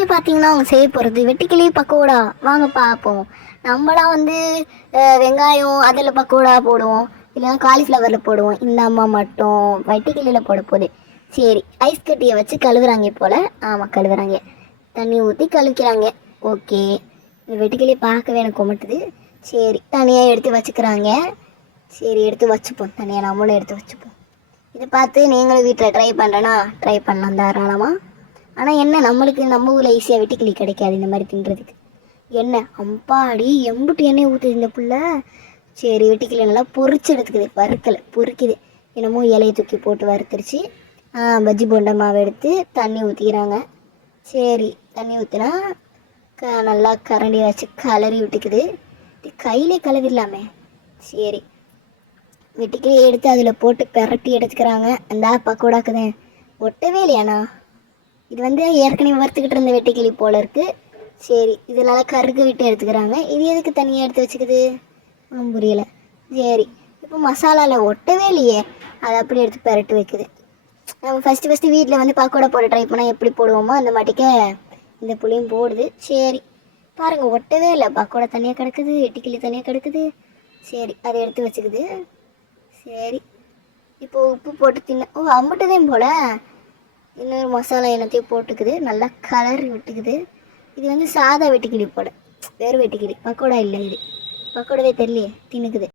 இது பார்த்தீங்கன்னா அவங்க செய்ய போகிறது வெட்டிக்கிளி பக்கோடா. வாங்க பார்ப்போம் நம்மளாம் வந்து வெங்காயம் அதில் பக்கோடா போடுவோம். இல்லைன்னா காலிஃப்ளவரில் போடுவோம். இந்த அம்மா மட்டும் வெட்டிக்கிளியில் போட போகுது சரி ஐஸ் கட்டியை வச்சு கழுவுறாங்க போல். ஆமாம் கழுவுறாங்க. தண்ணி ஊற்றி கழுக்கிறாங்க ஓகே. இந்த வெட்டுக்கிளி பார்க்கவே எனக்கு கொமட்டுது. சரி தனியாக எடுத்து வச்சுக்கிறாங்க. சரி எடுத்து வச்சுப்போம். தனியாக நம்மளும் எடுத்து வச்சுப்போம். இதை பார்த்து நீங்களும் வீட்டில் ட்ரை பண்ணுறேன்னா ட்ரை பண்ணலாம் தாராளமாக ஆனால் என்ன நம்மளுக்கு நம்ம ஊரில் ஈஸியாக வெட்டுக்கிளி கிடைக்காது இந்த மாதிரி தின்றதுக்கு. என்ன அம்பாடி எம்புட்டு எண்ணெய் ஊற்றுது இந்த புள்ள. சரி வெட்டுக்கிளி நல்லா பொறிச்சு எடுத்துக்குது வறுக்கலை பொறிக்குது. என்னமோ இலையை தூக்கி போட்டு வறுத்துருச்சு. ஆ பஜ்ஜி போண்டா மாவு எடுத்து தண்ணி ஊற்றிக்கிறாங்க சரி தண்ணி ஊற்றினா க நல்லா கரண்டி வச்சு கலரி விட்டுக்குது. இது கையிலே கலவிடலாமே. சரி வெட்டிக்கிளி எடுத்து அதில் போட்டு பெரட்டி எடுத்துக்கிறாங்க. அந்த பக்கோடாக்குதேன் ஒட்டவே இல்லையாண்ணா? இது வந்து ஏற்கனவே வறுத்துக்கிட்டு இருந்த வெட்டுக்கிளி போல இருக்கு. சரி இது நல்லா விட்டு எடுத்துக்கிறாங்க. இது எதுக்கு தனியாக எடுத்து வச்சுக்குது? ஒன்றும் புரியல. சரி இப்போ மசாலாவில் ஒட்டவே இல்லையே. அதை அப்படியே எடுத்து பரட்டு வைக்குது. நம்ம ஃபஸ்ட்டு ஃபஸ்ட்டு வீட்டில் வந்து பக்கோடா போட ட்ரை பண்ணால் எப்படி போடுவோமோ அந்த மாட்டிக்க இந்த புளியும் போடுது. சரி பாருங்கள் ஒட்டவே இல்லை. பக்கோடா தனியாக கிடக்குது வெட்டிக்கிளி தனியாக கிடக்குது. சரி அதை எடுத்து வச்சுக்குது. சரி இப்போ உப்பு போட்டு தின்ன ஓ அம்பட்டுதான் போல. இன்னொரு மசாலா எல்லாத்தையும் போட்டுக்குது. நல்லா கலர் விட்டுக்குது. இது வந்து சாதா வெட்டுக்கிளி போட. வேறு வெட்டுக்கிளி. பக்கோடா இல்லை இது. பக்கோடவே தெரியலையே. தின்னுக்குது.